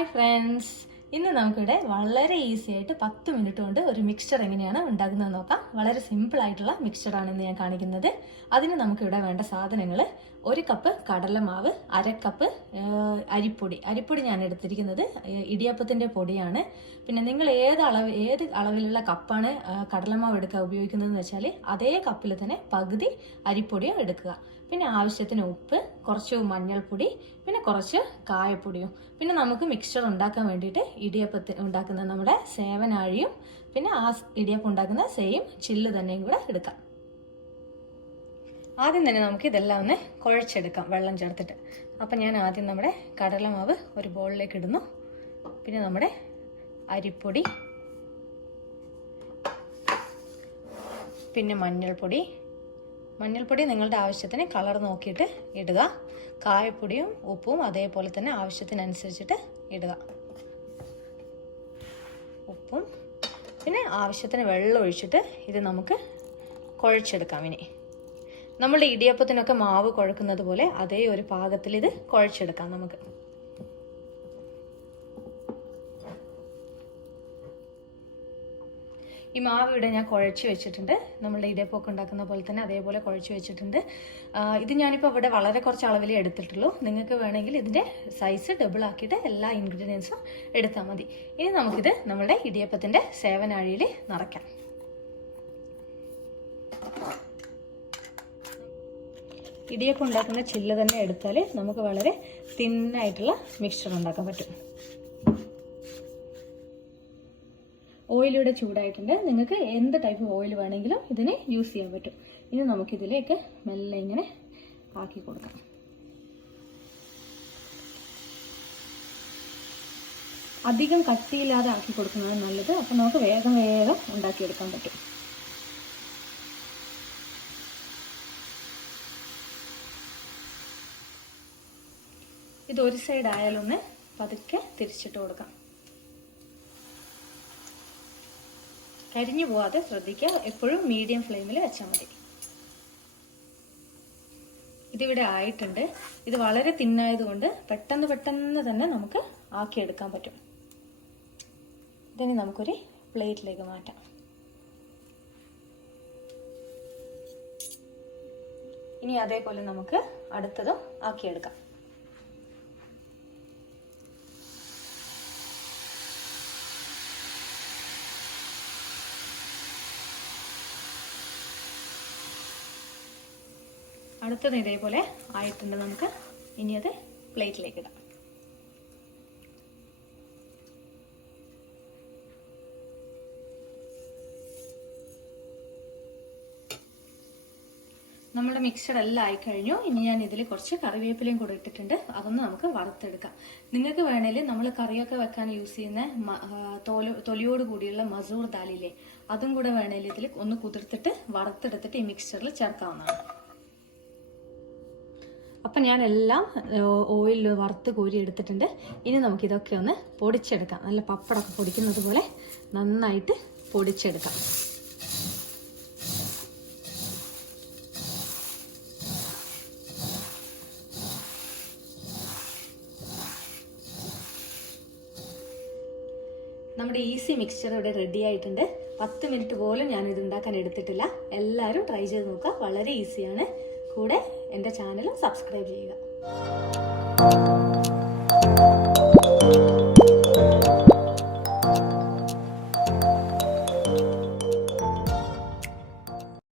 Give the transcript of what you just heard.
Hi friends, ഇന്ന് നമുക്കിവിടെ വളരെ ഈസി ആയിട്ട് 10 മിനിറ്റ് കൊണ്ട് ഒരു മിക്സ്ചർ എങ്ങനെയാണ് ഉണ്ടാക്കുന്നത് നോക്കാം. വളരെ സിമ്പിൾ ആയിട്ടുള്ള മിക്സ്ചറാണ് ഇന്ന് ഞാൻ കാണിക്കുന്നത്. അതിന് നമുക്കിവിടെ വേണ്ട സാധനങ്ങൾ: 1 കപ്പ് കടലമാവ്, 1/2 കപ്പ് അരിപ്പൊടി ഞാൻ എടുത്തിരിക്കുന്നത് ഇടിയപ്പത്തിൻ്റെ പൊടിയാണ്. പിന്നെ നിങ്ങൾ ഏത് അളവിലുള്ള കപ്പാണ് കടലമാവ് എടുക്കുക ഉപയോഗിക്കുന്നതെന്ന് വെച്ചാൽ അതേ കപ്പിൽ തന്നെ പകുതി അരിപ്പൊടിയും എടുക്കുക. പിന്നെ ആവശ്യത്തിന് ഉപ്പ്, കുറച്ച് മഞ്ഞൾപ്പൊടി, പിന്നെ കുറച്ച് കായപ്പൊടിയും. പിന്നെ നമുക്ക് മിക്സ്ചർ ഉണ്ടാക്കാൻ വേണ്ടിയിട്ട് ഇടിയപ്പത്തിന് ഉണ്ടാക്കുന്ന നമ്മുടെ സേവനാഴിയും പിന്നെ ആ ഇടിയപ്പം ഉണ്ടാക്കുന്ന സെയിം ചില്ല് തന്നെയും കൂടെ എടുക്കാം. ആദ്യം തന്നെ നമുക്ക് ഇതെല്ലാം ഒന്ന് കുഴച്ചെടുക്കാം വെള്ളം ചേർത്തിട്ട്. അപ്പം ഞാൻ ആദ്യം നമ്മുടെ കടലമാവ് ഒരു ബൗളിലേക്ക് ഇടുന്നു. പിന്നെ നമ്മുടെ അരിപ്പൊടി, പിന്നെ മഞ്ഞൾപ്പൊടി നിങ്ങളുടെ ആവശ്യത്തിന് കളർ നോക്കിയിട്ട് ഇടുക. കായപ്പൊടിയും ഉപ്പും അതേപോലെ തന്നെ ആവശ്യത്തിനനുസരിച്ചിട്ട് ഇടുക. ഉപ്പും പിന്നെ ആവശ്യത്തിന് വെള്ളം ഒഴിച്ചിട്ട് ഇത് നമുക്ക് കുഴച്ചെടുക്കാം. ഇനി നമ്മളുടെ ഇടിയപ്പത്തിനൊക്കെ മാവ് കുഴക്കുന്നത് പോലെ അതേ ഒരു പാകത്തിൽ ഇത് കുഴച്ചെടുക്കാം നമുക്ക്. ഈ മാവ് ഇവിടെ ഞാൻ കുഴച്ച് വെച്ചിട്ടുണ്ട്. നമ്മളുടെ ഇടിയപ്പമൊക്കെ ഉണ്ടാക്കുന്ന പോലെ തന്നെ അതേപോലെ കുഴച്ച് വെച്ചിട്ടുണ്ട്. ഇത് ഞാനിപ്പോൾ ഇവിടെ വളരെ കുറച്ച് അളവിലേ എടുത്തിട്ടുള്ളൂ. നിങ്ങൾക്ക് വേണമെങ്കിൽ ഇതിൻ്റെ സൈസ് ഡബിൾ ആക്കിയിട്ട് എല്ലാ ഇൻഗ്രീഡിയൻസും എടുത്താൽ മതി. ഇനി നമുക്കിത് നമ്മളുടെ ഇടിയപ്പത്തിൻ്റെ സേവനാഴിയിൽ നിറയ്ക്കാം. ഇടിയപ്പം ഉണ്ടാക്കുന്ന ചില്ല് തന്നെ എടുത്താൽ നമുക്ക് വളരെ തിന്നായിട്ടുള്ള മിക്സ്ചർ ഉണ്ടാക്കാൻ പറ്റും. ഓയിലിവിടെ ചൂടായിട്ടുണ്ട്. നിങ്ങൾക്ക് എന്ത് ടൈപ്പ് ഓയിൽ വേണമെങ്കിലും ഇതിന് യൂസ് ചെയ്യാൻ പറ്റും. ഇനി നമുക്കിതിലേക്ക് മെല്ലെ ഇങ്ങനെ ആക്കി കൊടുക്കാം. അധികം കട്ടിയില്ലാതെ ആക്കി കൊടുക്കുന്നതാണ് നല്ലത്. അപ്പം നമുക്ക് വേഗം ഉണ്ടാക്കിയെടുക്കാൻ പറ്റും. ഇത് ഒരു സൈഡ് ആയാലൊന്ന് പതുക്കെ തിരിച്ചിട്ട് കൊടുക്കാം. കരിഞ്ഞു പോവാതെ ശ്രദ്ധിക്കുക. എപ്പോഴും മീഡിയം ഫ്ലെയിമിൽ വെച്ചാൽ മതി. ഇതിവിടെ ആയിട്ടുണ്ട്. ഇത് വളരെ തിന്നായതുകൊണ്ട് പെട്ടെന്ന് തന്നെ നമുക്ക് ആക്കിയെടുക്കാൻ പറ്റും. ഇതിന് നമുക്കൊരു പ്ലേറ്റിലേക്ക് മാറ്റാം. ഇനി അതേപോലെ നമുക്ക് അടുത്തതും ആക്കിയെടുക്കാം. അടുത്തത് ഇതേപോലെ ആയിട്ടുണ്ട്. നമുക്ക് ഇനി അത് പ്ലേറ്റിലേക്ക് ഇടാം. നമ്മുടെ മിക്സർ എല്ലാം ആയിക്കഴിഞ്ഞു. ഇനി ഞാൻ ഇതിൽ കുറച്ച് കറിവേപ്പിലയും കൂടെ ഇട്ടിട്ടുണ്ട്. അതൊന്ന് നമുക്ക് വറുത്തെടുക്കാം. നിങ്ങൾക്ക് വേണമെങ്കിൽ നമ്മൾ കറിയൊക്കെ വെക്കാൻ യൂസ് ചെയ്യുന്ന തൊലിയോട് കൂടിയുള്ള മസൂർ ദാലില്ലേ, അതും കൂടെ വേണമെങ്കിൽ ഇതിൽ ഒന്ന് കുതിർത്തിട്ട് വറുത്തെടുത്തിട്ട് ഈ മിക്സറിൽ ചേർക്കാവുന്നതാണ്. അപ്പം ഞാൻ എല്ലാം ഓയിലിൽ വറുത്ത് കോരി എടുത്തിട്ടുണ്ട്. ഇനി നമുക്കിതൊക്കെ ഒന്ന് പൊടിച്ചെടുക്കാം. നല്ല പപ്പടമൊക്കെ പൊടിക്കുന്നത് പോലെ നന്നായിട്ട് പൊടിച്ചെടുക്കാം. നമ്മുടെ ഈസി മിക്സ്ചർ ഇവിടെ റെഡി ആയിട്ടുണ്ട്. 10 മിനിറ്റ് പോലും ഞാനിത് ഉണ്ടാക്കാൻ എടുത്തിട്ടില്ല. എല്ലാവരും ട്രൈ ചെയ്ത് നോക്കുക. വളരെ ഈസിയാണ്. കൂടെ എൻ്റെ ചാനൽ സബ്സ്ക്രൈബ് ചെയ്യുക.